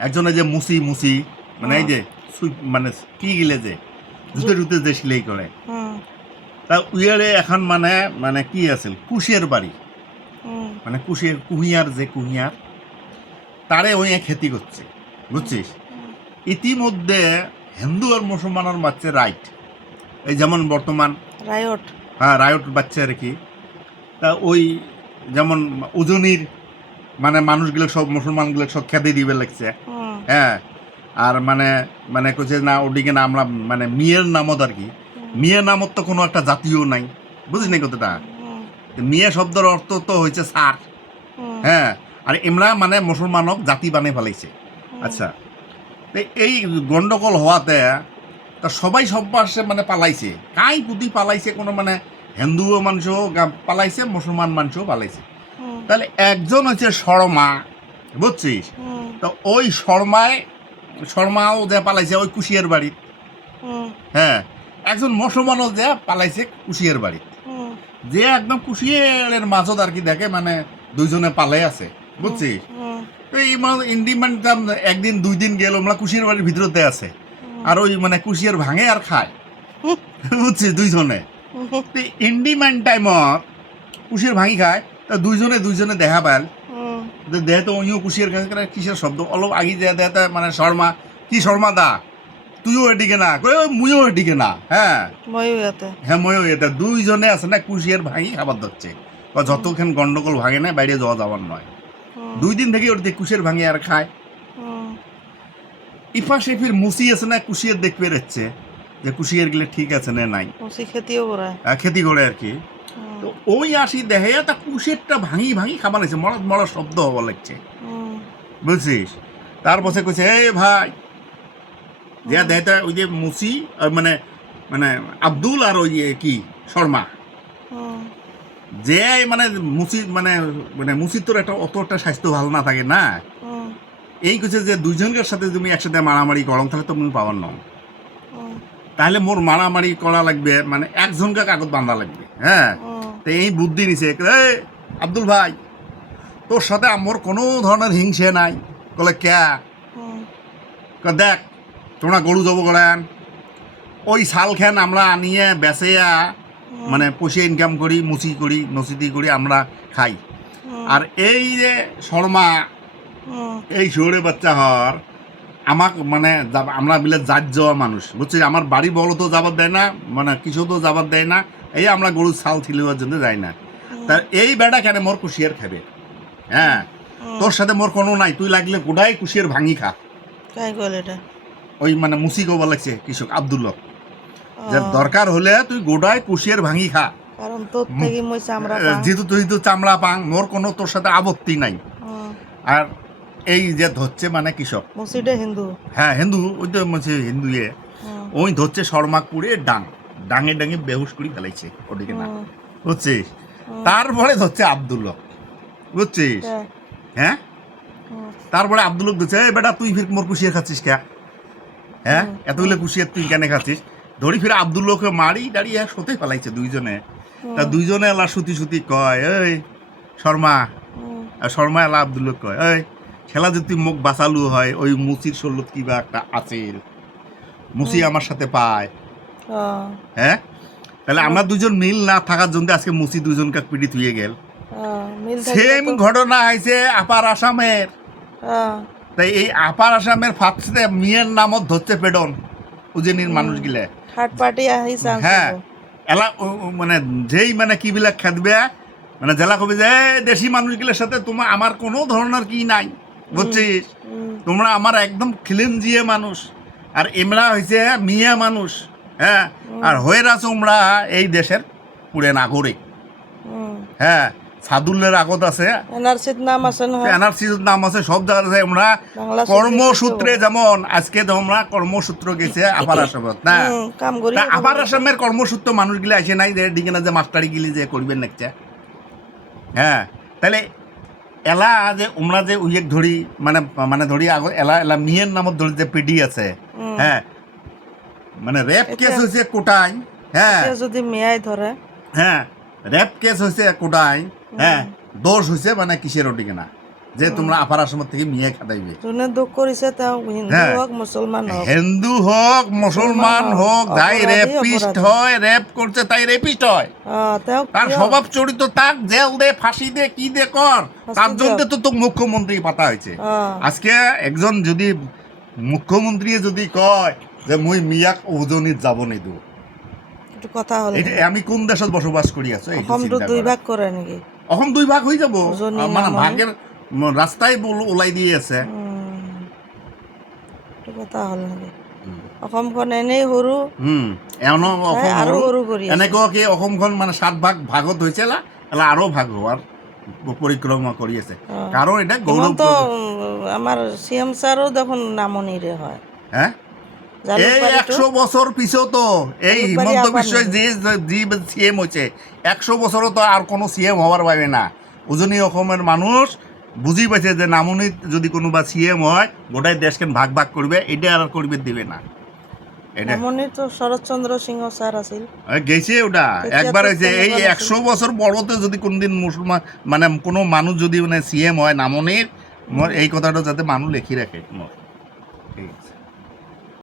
একজনে যে মুসি মুসি মানে এই যে মানে কি গিলে যে জুতে জুতে যে সিলাই করে তা উইয়ারে এখন মানে মানে কি আছিল কুশিয়ার বাড়ি মানে কুহিয়ার যে কুহিয়ার তারে ওই খেতি করছে বুঝছিস ইতিমধ্যে হিন্দু আর মুসলমানের বাচ্চা রাইট এই যেমন বর্তমান রায়ট হ্যাঁ রায়ট বাচ্চা আর কি তা ওই যেমন উজনির মানে মানুষগুলো সব মুসলমানগুলো সব খেতে দিবে লাগছে হ্যাঁ আর মানে মানে কইছে না ওদিকে না আমরা মানে মিয়ের নামত আর কি মিয়া নামত তো কোনো একটা জাতীয় নাই বুঝিস না কতটা মিয়া শব্দের অর্থ তো হয়েছে সার হ্যাঁ আর এমরা মানে মুসলমানক জাতি বানিয়ে ফেলাইছে আচ্ছা এই গন্ডগোল হওয়াতে তা সবাই সব পাশে মানে পালাইছে কাই পুঁতি পালাইছে কোনো মানে হিন্দু মানুষও পালাইছে মুসলমান মানুষও পালাইছে তাহলে একজন হচ্ছে শর্মা বুঝছিস তো ওই শর্মাও যে পালাইছে ওই কুশিয়ার বাড়ির হ্যাঁ একজন মুসলমানও যে পালাইছে কুশিয়ার বাড়ির যে একদম কুশিয়ারের মাঝত আর কি দেখে মানে দুইজনে পালাই আছে বুঝছিস তো এই ইন্ডিমেন্ট একদিন দুই দিন গেল আমরা কুশিয়ার বাড়ির ভিতরতে আছে আর ওই মানে কুশিয়ার ভাঙে আর খায় বুঝছিস দুইজনে ইন্ডিমেন্ট টাইমত কুশিয়ার ভাঙি খায় তা দুইজনে দেখা পাল দেহ তো ওইও কুশিয়ার কাছে কিসের শব্দ অলপ আগে দেয় মানে শর্মা কি শর্মা দা তুইও এদিকে না মুইও এদিকে না হ্যাঁ ময়ও এতে দুইজনে আছে না কুশিয়ার ভাঙি খাবার ধরছে যতক্ষণ গন্ডগোল ভাঙে না বাইরে যাওয়া যাওয়ার নয় 2 দিন থেকে ওর কুশিয়ার ভাঙে আর খায় ইফা শেফির মুসি আছে না কুশিয়ার দেখবে যাচ্ছে যে কুশিয়ার গেলে ঠিক আছে না নাই খেতি করে আর কি তো ওই আসি দেখে তা কুশিয়ারটা ভাঙি খাবার লাগছে মরা শব্দ হওয়া লাগছে বুঝছিস তারপরে কইছে এই ভাই যে দেহটা ওই যে মুসি মানে মানে আব্দুল আর ওই কি শর্মা যে মানে মুসির তোর একটা অত একটা স্বাস্থ্য ভালো না থাকে না এই কইছে যে দুইজনের সাথে তুমি একসাথে মারামারি করো তাহলে তো তুমি পাওয়ার নও তাহলে মোর মারামারি করা লাগবে মানে একজনকে কাগজ বাঁধা লাগবে হ্যাঁ তো এই বুদ্ধি নিছে আব্দুল ভাই তোর সাথে আমার কোনো ধরনের হিংসে নাই বলে ক্যা দেখ তোমরা গরু যাবো করেন ওই শাল খেন আমরা আনিয়ে বেচেয়া মানে পয়সা ইনকাম করি নসিদি করি আমরা খাই আর এই যে শর্মা এই শহরে বাচ্চা হর আমাক মানে আমরা বিলে জাত যাওয়া মানুষ বুঝছিস আমার বাড়ি বলো তো যাবার দেয় না মানে কিছু তো যাবার দেয় না এই আমরা গরুর ছাল ছিলেওয়ার জন্য যাই না তার এই বেড়া কেন মোর কুশিয়ার খাবে হ্যাঁ তোর সাথে মোর কোনো নাই তুই লাগলে গোটাই কুশিয়ার ভাঙি খা ওই মানে মুসি কবা লাগছে কৃষক আব্দুল্লাহ যে দরকার হলে তুই গোটাই কুশিয়ার ভাঙি খা যেহেতু তুই তো চামড়া পাং মোর কোনো তোর সাথে আপত্তি নাই আর এই যে ধরছে মানে কৃষক হ্যাঁ হিন্দু ওই তো হিন্দু ওই ধরছে শর্মাকপুরে ডাঙে বেহুশ করে ফেলাইছে ওদিকে না বুঝছিস তারপরে ধরছে আব্দুল্লাহ বুঝছিস হ্যাঁ তারপরে আব্দুল্লাহ ধরছে বেটা তুই ফির মোর কুশিয়ার খাচ্ছিস কে হ্যাঁ এতগুলো কুশিয়ার তুই কেন খাচ্ছিস ধরি ফিরে আব্দুল্লাহকে মারি দাঁড়িয়ে সতে ফেলাইছে দুইজনে তা দুইজনে এলা সুতি কয় এই শর্মা এলা আব্দুল্লাহ কয় এই খেলা যদি মুখ বাঁচালু হয় ওই মুসির শরীরত কিবা একটা আছে মুসি আমার সাথে পায় হ্যাঁ তাহলে আমরা দুজন মিল না থাকার জন্য আজকে মুসি দুজনকে পিটি থুয়ে গেল সেম ঘটনা হয়েছে আপার আসামের তাই এই আপার আসামের ফার্স্টে মিয়ের নামত ধরছে পেডন উজনির মানুষগুলা হ্যাঁ এলা মানে যেই মানে কি বিলাক খেদবে মানে জেলা কবি যে দেশি মানুষগুলোর সাথে তোমার আমার কোনো ধরনের কি নাই বুঝছিস তোমরা আমার একদম খিলেঞ্জিয়ে মানুষ আর এমরা হয়েছে মিয়া মানুষ হ্যাঁ আর হয়ে আছো তোমরা এই দেশের পুরে নাগরিক হ্যাঁ সাদুল্লের আগত আছে এনআরসির নাম আছে সব জায়গায় আছে আমরা কর্মসূত্রে যেমন আজকে তোমরা কর্মসূত্র গেছে আপার আসামত না আপার আসামের কর্মসূত্র মানুষগুলি আসে নাই যে দিকে না যে মাস্টারি গিলি যে করবেন নাকছে হ্যাঁ তাহলে এলা যে আমরা যে উইয়েক ধরি মানে ধরি এলা মিয়ের নামত ধরি যে পিডি আছে হ্যাঁ মানে রেপ কেস হয়েছে কোটায় হ্যাঁ যদি মেয়াই ধরে হ্যাঁ রেপ কেস হয়েছে কোটায় হ্যাঁ দোষ হয়েছে মানে কিসের ওদিকে না যে তোমরা আপার আসাম থেকে মিয়া খাটাইবে। যোনে দুখ কৰিছে তেওঁ হিন্দু হোক মুছলমান হোক, হিন্দু হোক মুসলমান হোক, যাই রেপিস্ট হয়, রেপ করছে তাই রেপিস্ট হয়, তার স্বভাব চরিত্র, তাক জেল দে, ফাঁসি দে, কি দে কর, তার জন্য তো তো মুখ্যমন্ত্রী পাতা হয়েছে। আজকে একজন যদি মুখ্যমন্ত্রী যদি কয় যে মুই মিয়াক ওজনিত যাব নিদু, কথা হল আমি কোন দেশত বসবাস করি আছো? অসমটো দুই ভাগ কৰে নেকি? অসম দুই ভাগ হয়ে যাব, মানে ভাগের রাস্তায় ওলাই দিয়ে আছে। কথা হল নেকি? অসমখন এনেই সৰু, আৰু সৰু কৰি এনেকুৱা কি অসমখন মানে 7 ভাগ ভাগত হৈছে, আৰু ভাগ হোৱাৰ পৰিক্ৰমা কৰি আছে। কাৰণ এটা গৌৰৱ, আমাৰ CM ছাৰো দেখোন নামনিৰে হয়। এই 100 বছর পিছতো এই হিমন্ত বিশ্ব যে CM হয়েছে, 100 বছরও তো আর কোনো CM হওয়ার পাবে না। উজনি অসমের মানুষ বুঝি পাইছে যে নামনিত যদি কোনোবা CM হয় গোটাই দেশকে ভাগ ভাগ করবে, এটা আর করবে দিবে না। নামনিত তো শরৎচন্দ্র সিংহ স্যার আছিল, গেছে ওটা একবার হয়েছে। এই 100 বছর বড়তে যদি কোনদিন মুসলমান মানে কোনো মানুষ যদি মানে CM হয় নামনির, এই কথাটা যাতে মানুষ লেখি রাখে। ঠিক আছে।